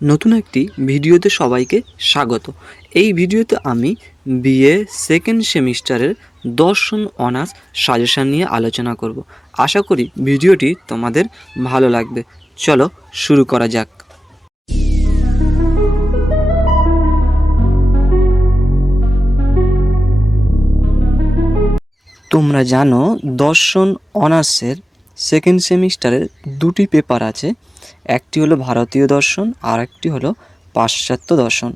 নতুন একটি ভিডিওতে সবাইকে স্বাগত। এই ভিডিওতে আমি বিএ সেকেন্ড সেমিস্টারের দর্শন অনার্স সাজেশান নিয়ে আলোচনা করব। আশা করি ভিডিওটি তোমাদের ভালো লাগবে। চলো শুরু করা যাক। তোমরা জানো দর্শন অনার্সের সেকেন্ড সেমিস্টারের দুটি পেপার আছে। একটি হলো ভারতীয় দর্শন আর একটি হলো পাশ্চাত্য দর্শন।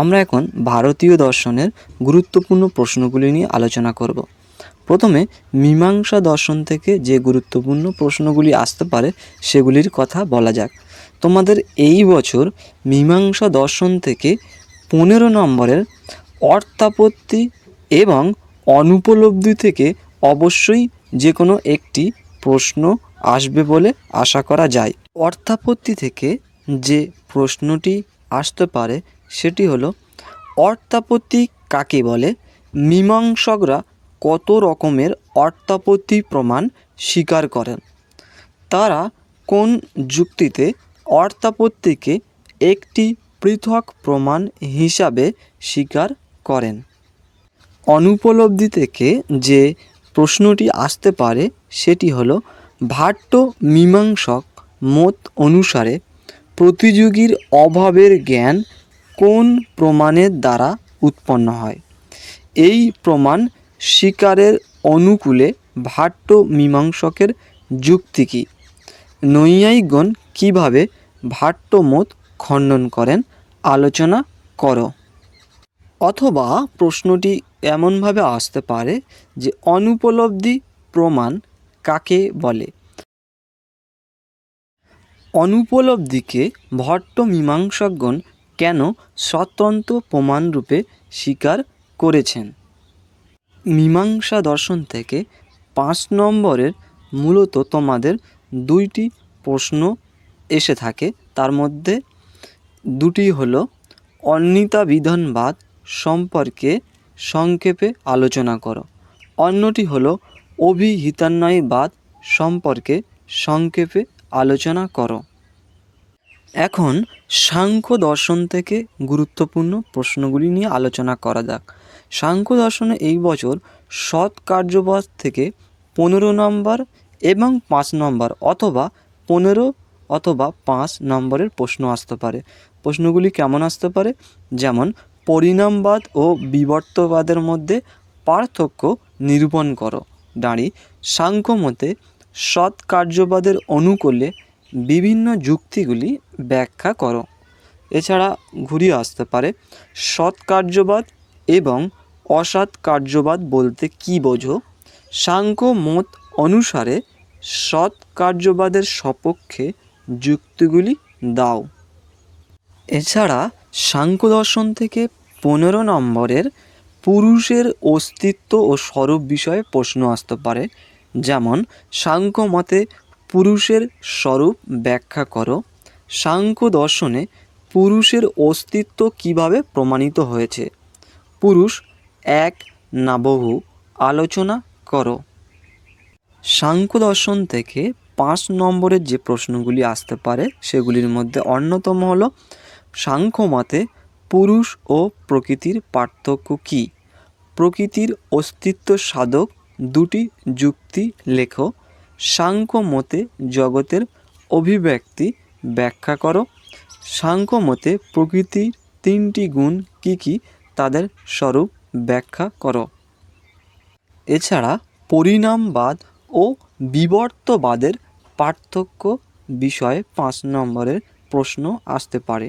আমরা এখন ভারতীয় দর্শনের গুরুত্বপূর্ণ প্রশ্নগুলি নিয়ে আলোচনা করব। প্রথমে মীমাংসা দর্শন থেকে যে গুরুত্বপূর্ণ প্রশ্নগুলি আসতে পারে সেগুলির কথা বলা যাক। তোমাদের এই বছর মীমাংসা দর্শন থেকে 15 নম্বরের অর্থাপত্তি এবং অনুপলব্ধি থেকে অবশ্যই যে কোনো একটি প্রশ্ন আসবে বলে আশা করা যায়। অর্থাপত্তি থেকে যে প্রশ্নটি আসতে পারে সেটি হলো, অর্থাপত্তি কাকে বলে? মীমাংসকরা কত রকমের অর্থাপত্তি প্রমাণ স্বীকার করেন? তারা কোন যুক্তিতে অর্থাপত্তিকে একটি পৃথক প্রমাণ হিসাবে স্বীকার করেন? অনুপলব্ধি থেকে যে প্রশ্নটি আসতে পারে সেটি হলো, ভাট্ট মীমাংসক মত অনুসারে প্রতিযোগীর অভাবের জ্ঞান কোন প্রমাণের দ্বারা উৎপন্ন হয়? এই প্রমাণ স্বীকারের অনুকূলে ভাট্ট মীমাংসকের যুক্তি কী? নৈয়ায়িকগণ কীভাবে ভাট্ট মত খণ্ডন করেন আলোচনা করো। অথবা প্রশ্নটি এমনভাবে আসতে পারে যে অনুপলব্ধি প্রমাণ কাকে বলে? অনুপলব্ধিকে ভট্ট মীমাংসকগণ কেন স্বতন্ত্র প্রমাণরূপে স্বীকার করেছেন? মীমাংসা দর্শন থেকে 5 নম্বরের মূলত তোমাদের দুইটি প্রশ্ন এসে থাকে। তার মধ্যে দুটি হলো, অন্বিতা বিধানবাদ সম্পর্কে সংক্ষেপে আলোচনা করো। অন্যটি হলো অভিহিতান্বয়বাদ সম্পর্কে সংক্ষেপে আলোচনা করো। এখন সাংখ্য দর্শন থেকে গুরুত্বপূর্ণ প্রশ্নগুলি নিয়ে আলোচনা করা যাক। সাংখ্য দর্শনে এই বছর সৎ কার্যবাদ থেকে 15 নম্বর এবং 5 নম্বর অথবা 15 অথবা 5 নম্বরের প্রশ্ন আসতে পারে। প্রশ্নগুলি কেমন আসতে পারে? যেমন, পরিণামবাদ ও বিবর্তবাদের মধ্যে পার্থক্য নিরূপণ করো। সাংখ্য মতে সৎ কার্যবাদের অনুকূলে বিভিন্ন যুক্তিগুলি ব্যাখ্যা করো। এছাড়া ঘুরিয়ে আসতে পারে, সৎ কার্যবাদ এবং অসৎ কার্যবাদ বলতে কী বোঝো? সাংখ্য মত অনুসারে সৎ কার্যবাদের সপক্ষে যুক্তিগুলি দাও। এছাড়া সাংখ্য দর্শন থেকে 15 নম্বরের পুরুষের অস্তিত্ব ও স্বরূপ বিষয়ে প্রশ্ন আসতে পারে। যেমন, সাংখ্য মতে পুরুষের স্বরূপ ব্যাখ্যা করো। সাংখ্য দর্শনে পুরুষের অস্তিত্ব কিভাবে প্রমাণিত হয়েছে? পুরুষ এক না বহু আলোচনা করো। সাংখ্য দর্শন থেকে 5 নম্বরের যে প্রশ্নগুলি আসতে পারে সেগুলির মধ্যে অন্যতম হলো, সাংখ্য মতে পুরুষ ও প্রকৃতির পার্থক্য কী? প্রকৃতির অস্তিত্ব সাধক দুটি যুক্তি লেখো। সাংখ্য মতে জগতের অভিব্যক্তি ব্যাখ্যা করো। সাংখ্য মতে প্রকৃতির 3টি গুণ কী কী, তাদের স্বরূপ ব্যাখ্যা করো। এছাড়া পরিণামবাদ ও বিবর্তবাদের পার্থক্য বিষয়ে 5 নম্বরের প্রশ্ন আসতে পারে।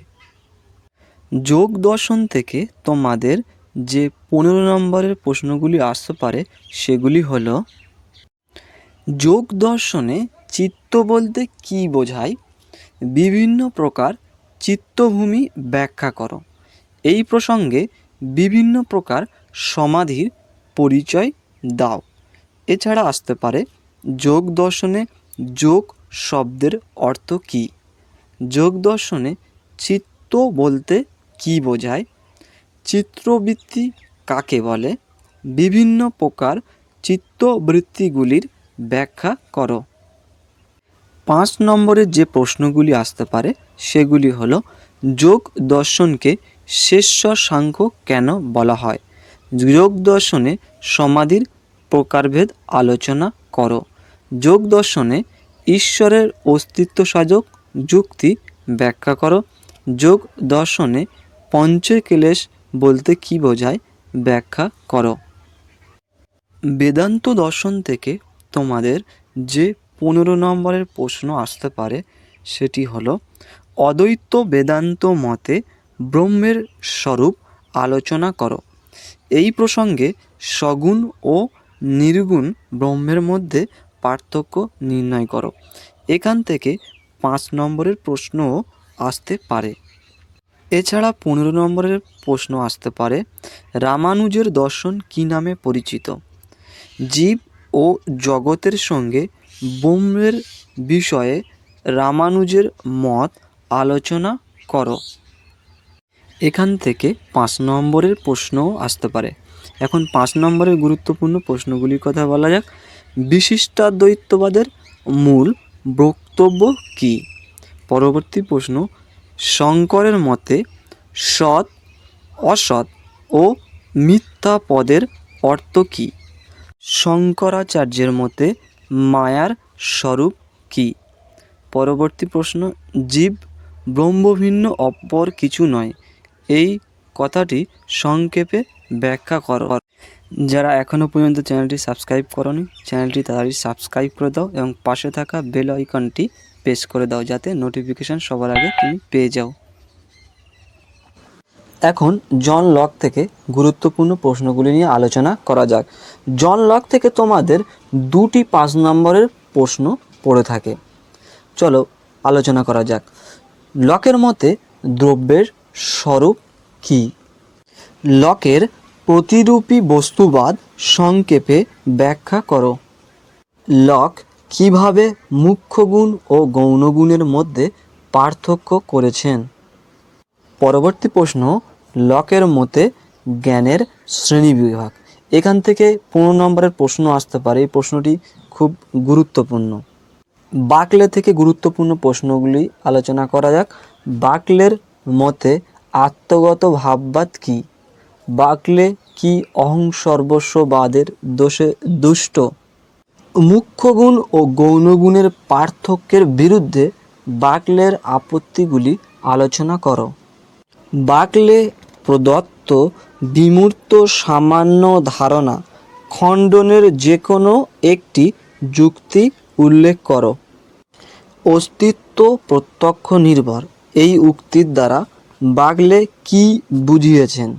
যোগ দর্শন থেকে তোমাদের যে 15 নম্বরের প্রশ্নগুলি আসতে পারে সেগুলি হলো, যোগ দর্শনে চিত্ত বলতে কী বোঝায়? বিভিন্ন প্রকার চিত্তভূমি ব্যাখ্যা করো। এই প্রসঙ্গে বিভিন্ন প্রকার সমাধির পরিচয় দাও। এছাড়া আসতে পারে, যোগ দর্শনে যোগ শব্দের অর্থ কী? যোগ দর্শনে চিত্ত বলতে কী বোঝায়? চিত্তবৃত্তি কাকে বলে? বিভিন্ন প্রকার চিত্তবৃত্তিগুলির ব্যাখ্যা করো। 5 নম্বরের যে প্রশ্নগুলি আসতে পারে সেগুলি হলো, যোগ দর্শনকে শেষ্য সাংখ্য কেন বলা হয়? যোগ দর্শনে সমাধির প্রকারভেদ আলোচনা করো। যোগ দর্শনে ঈশ্বরের অস্তিত্ব সাধক যুক্তি ব্যাখ্যা করো। যোগ দর্শনে পঞ্চক্লেশ বলতে কী বোঝায় ব্যাখ্যা করো। বেদান্ত দর্শন থেকে তোমাদের যে 15 নম্বরের প্রশ্ন আসতে পারে সেটি হলো, অদ্বৈত বেদান্ত মতে ব্রহ্মের স্বরূপ আলোচনা করো। এই প্রসঙ্গে সগুণ ও নির্গুণ ব্রহ্মের মধ্যে পার্থক্য নির্ণয় করো। এখান থেকে 5 নম্বরের প্রশ্নও আসতে পারে। এছাড়া 15 নম্বরের প্রশ্ন আসতে পারে, রামানুজের দর্শন কী নামে পরিচিত? জীব ও জগতের সঙ্গে ব্রহ্মের বিষয়ে রামানুজের মত আলোচনা করো। এখান থেকে 5 নম্বরের প্রশ্নও আসতে পারে। এখন 5 নম্বরের গুরুত্বপূর্ণ প্রশ্নগুলির কথা বলা যাক। বিশিষ্টাদ্বৈতবাদের মূল বক্তব্য কী? পরবর্তী প্রশ্ন, শঙ্করের মতে সৎ, অসৎ ও মিথ্যা পদের অর্থ কী? শঙ্করাচার্যের মতে মায়ার স্বরূপ কী? পরবর্তী প্রশ্ন, জীব ব্রহ্মভিন্ন অপর কিছু নয়, এই কথাটি সংক্ষেপে ব্যাখ্যা করো। যারা এখনও পর্যন্ত চ্যানেলটি সাবস্ক্রাইব করোনি, চ্যানেলটি তাড়াতাড়ি সাবস্ক্রাইব করে দাও এবং পাশে থাকা বেল আইকনটি প্রেস করে দাও যাতে নোটিফিকেশান সবার আগে তুমি পেয়ে যাও। এখন জন লক থেকে গুরুত্বপূর্ণ প্রশ্নগুলি নিয়ে আলোচনা করা যাক। জন লক থেকে তোমাদের 2টি 5 নম্বরের প্রশ্ন পড়ে থাকে। চলো আলোচনা করা যাক। লকের মতে দ্রব্যের স্বরূপ কী? লকের প্রতিরূপী বস্তুবাদ সংক্ষেপে ব্যাখ্যা করো। লক কিভাবে মুখ্য গুণ ও গৌণ গুণের মধ্যে পার্থক্য করেছেন? পরবর্তী প্রশ্ন, লকের মতে জ্ঞানের শ্রেণীবিভাগ। এখান থেকে 15 নম্বরের প্রশ্ন আসতে পারে। এই প্রশ্নটি খুব গুরুত্বপূর্ণ। বাকলে থেকে গুরুত্বপূর্ণ প্রশ্নগুলি আলোচনা করা যাক। বাকলের মতে আত্মগত ভাববাদ কী? বাকলে কি অহং সর্বস্ববাদের দোষে দুষ্ট? মুখ্য গুণ ও গৌণ গুণের পার্থক্যের বিরুদ্ধে বাকলের আপত্তিগুলি আলোচনা করো। বাকলে প্রদত্ত বিমূর্ত সামান্য ধারণা খণ্ডনের যে কোনো একটি যুক্তি উল্লেখ করো। অস্তিত্ব প্রত্যক্ষ নির্ভর, এই উক্তির দ্বারা বাকলে কি বুঝিয়েছেন?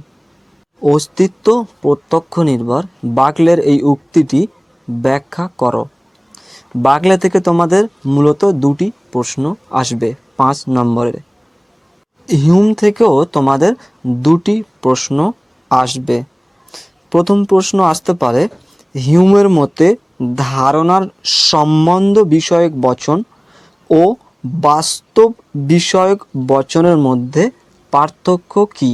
অস্তিত্ব প্রত্যক্ষ নির্ভর, বাকলের এই উক্তিটি ব্যাখ্যা করো। বাকলে থেকে তোমাদের মূলত 2টি প্রশ্ন আসবে 5 নম্বরের। হিউম থেকেও তোমাদের 2টি প্রশ্ন আসবে। প্রথম প্রশ্ন আসতে পারে, হিউমের মতে ধারণার সম্বন্ধ বিষয়ক বচন ও বাস্তব বিষয়ক বচনের মধ্যে পার্থক্য কী?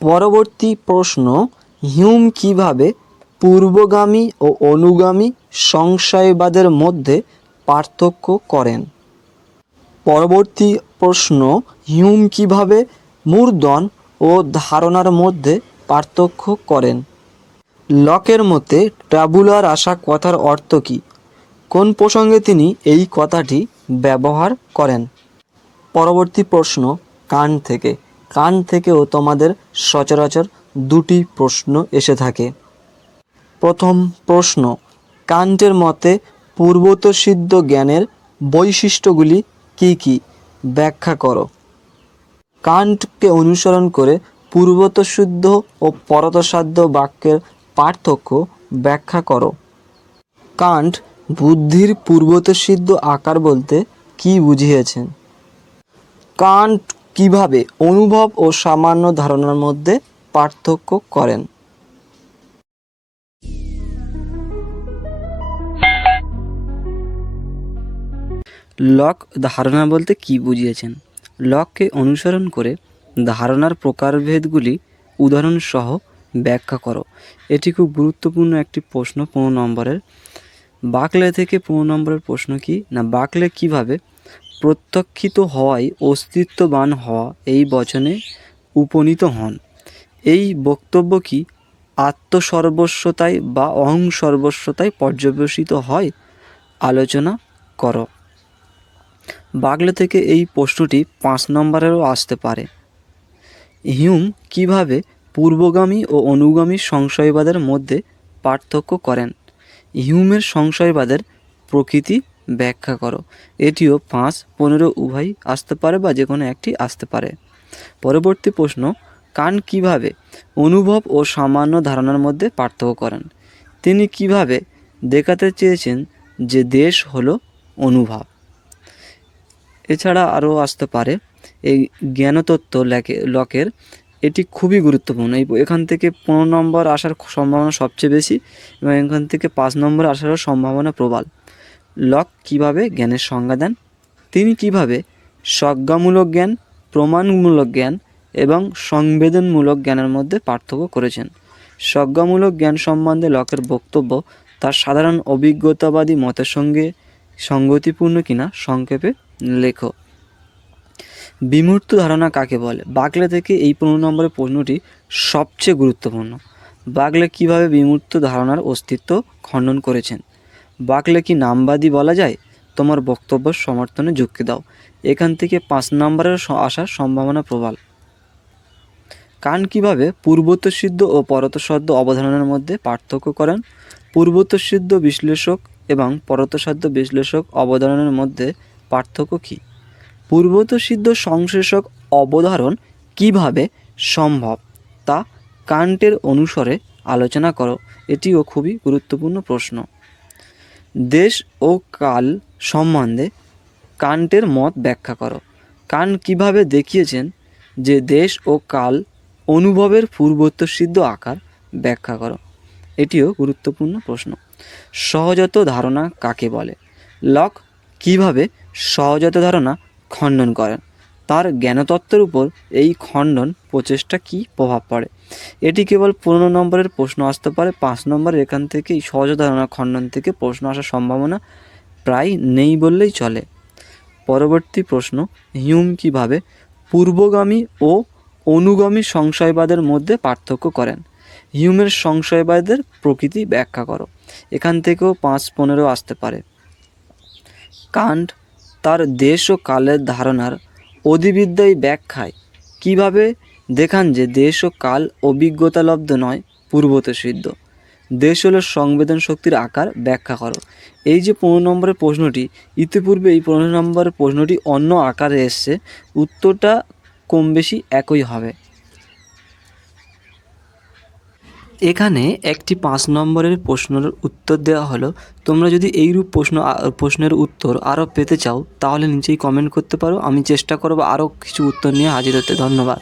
পরবর্তী প্রশ্ন, হিউম কিভাবে পূর্বগামী ও অনুগামী সংশয়বাদের মধ্যে পার্থক্য করেন? পরবর্তী প্রশ্ন, হিউম কিভাবে মূর্ধন ও ধারণার মধ্যে পার্থক্য করেন? লকের মতে ট্যাবুলার আশা কথার অর্থ কী? কোন প্রসঙ্গে তিনি এই কথাটি ব্যবহার করেন? পরবর্তী প্রশ্ন, কান্ট থেকে। কান্ট থেকেও তোমাদের সচরাচর 2টি প্রশ্ন এসে থাকে। প্রথম প্রশ্ন, কান্টের মতে পূর্বতঃসিদ্ধ জ্ঞানের বৈশিষ্ট্যগুলি কী কী? ব্যাখ্যা করো। কান্টকে অনুসরণ করে পূর্বতঃসিদ্ধ ও পরতঃসাধ্য বাক্যের পার্থক্য ব্যাখ্যা করো। কান্ট বুদ্ধির পূর্বতঃসিদ্ধ আকার বলতে কী বুঝিয়েছেন? কান্ট কিভাবে অনুভব ও সামান্য ধারণার মধ্যে পার্থক্য করেন? লক ধারণা বলতে কী বুঝিয়েছেন? লককে অনুসরণ করে ধারণার প্রকারভেদগুলি উদাহরণসহ ব্যাখ্যা করো। এটি খুব গুরুত্বপূর্ণ একটি প্রশ্ন 15 নম্বরের। বাকলে থেকে 15 নম্বরের প্রশ্ন কি না, বাকলে কিভাবে প্রত্যক্ষিত হওয়ায় অস্তিত্ববান হওয়া এই বচনে উপনীত হন। এই বক্তব্য কি আত্মসর্বস্বতায় বা অহং সর্বস্বতায় পর্যবেসিত হয়? আলোচনা করো। বাংলা থেকে এই প্রশ্নটি 5 নম্বরেরও আসতে পারে। হিউম কিভাবে পূর্বগামী ও অনুগামী সংশয়বাদের মধ্যে পার্থক্য করেন? হিউমের সংশয়বাদের প্রকৃতি ব্যাখ্যা করো। এটিও 5, 15 উভয় আসতে পারে বা যে কোনো একটি আসতে পারে। পরবর্তী প্রশ্ন, কান্ট কিভাবে অনুভব ও সামান্য ধারণার মধ্যে পার্থক্য করেন? তিনি কিভাবে দেখাতে চেয়েছেন যে দেশ হলো অনুভব? এছাড়া আরও আসতে পারে এই জ্ঞানতত্ত্ব লকের, এটি খুবই গুরুত্বপূর্ণ। এখান থেকে 15 নম্বর আসার সম্ভাবনা সবচেয়ে বেশি এবং এখান থেকে 5 নম্বর আসারও সম্ভাবনা প্রবল। লক কিভাবে জ্ঞানের সংজ্ঞা দেন? তিনি কিভাবে স্বজ্ঞামূলক জ্ঞান, প্রমাণমূলক জ্ঞান এবং সংবেদনমূলক জ্ঞানের মধ্যে পার্থক্য করেছেন? স্বজ্ঞামূলক জ্ঞান সম্বন্ধে লকের বক্তব্য তার সাধারণ অভিজ্ঞতাবাদী মতের সঙ্গে সঙ্গতিপূর্ণ কিনা সংক্ষেপে লেখো। বিমূর্ত ধারণা কাকে বলে? বাগলে থেকে এই 15 নম্বরের প্রশ্নটি সবচেয়ে গুরুত্বপূর্ণ। বাগলে কিভাবে বিমূর্ত ধারণার অস্তিত্ব খণ্ডন করেছেন? বাগলে কি নামবাদী বলা যায়? তোমার বক্তব্য সমর্থনে যুক্তি দাও। এখান থেকে 5 নম্বরের আসার সম্ভাবনা প্রবল। কান্ট কিভাবে পূর্বতঃসিদ্ধ ও পরতঃসিদ্ধ অবধারণার মধ্যে পার্থক্য করেন? পূর্বতঃসিদ্ধ বিশ্লেষক এবং পরতঃসিদ্ধ বিশ্লেষক অবধারণের মধ্যে পার্থক্য কী? পূর্বতঃসিদ্ধ সংশ্লেষক অবধারণ কিভাবে সম্ভব তা কান্টের অনুসারে আলোচনা করো। এটিও খুবই গুরুত্বপূর্ণ প্রশ্ন। দেশ ও কাল সম্বন্ধে কান্টের মত ব্যাখ্যা করো। কান্ট কিভাবে দেখিয়েছেন যে দেশ ও কাল অনুভবের পূর্বতঃসিদ্ধ আকার? ব্যাখ্যা করো। এটিও গুরুত্বপূর্ণ প্রশ্ন। সহজাত ধারণা কাকে বলে? লক কিভাবে সহজাত ধারণা খণ্ডন করেন? তার জ্ঞানতত্ত্বের উপর এই খণ্ডন প্রচেষ্টা কী প্রভাব পড়ে? এটি কেবল 15 নম্বরের প্রশ্ন আসতে পারে। 5 নম্বরের এখান থেকে এই সহজাত ধারণা খণ্ডন থেকে প্রশ্ন আসার সম্ভাবনা প্রায় নেই বললেই চলে। পরবর্তী প্রশ্ন, হিউম কিভাবে পূর্বগামী ও অনুগামী সংশয়বাদের মধ্যে পার্থক্য করেন? হিউমের সংশয়বাদের প্রকৃতি ব্যাখ্যা করো। এখান থেকেও 5, 15 আসতে পারে। কান্ট তার দেশ ও কালের ধারণার অধিবিদ্যায় ব্যাখ্যায় কিভাবে দেখান যে দেশ ও কাল অভিজ্ঞতালব্ধ নয়, পূর্বতঃসিদ্ধ? দেশ হলো সংবেদন শক্তির আকার, ব্যাখ্যা করো। এই যে 15 নম্বরের প্রশ্নটি, ইতিপূর্বে এই 15 নম্বরের প্রশ্নটি অন্য আকারে এসছে, উত্তরটা কম বেশি একই হবে। এখানে একটি 5 নম্বরের প্রশ্নের উত্তর দেওয়া হলো। তোমরা যদি এইরূপ প্রশ্নের উত্তর আরও পেতে চাও তাহলে নিচেই কমেন্ট করতে পারো। আমি চেষ্টা করব আরও কিছু উত্তর নিয়ে হাজির হতে। ধন্যবাদ।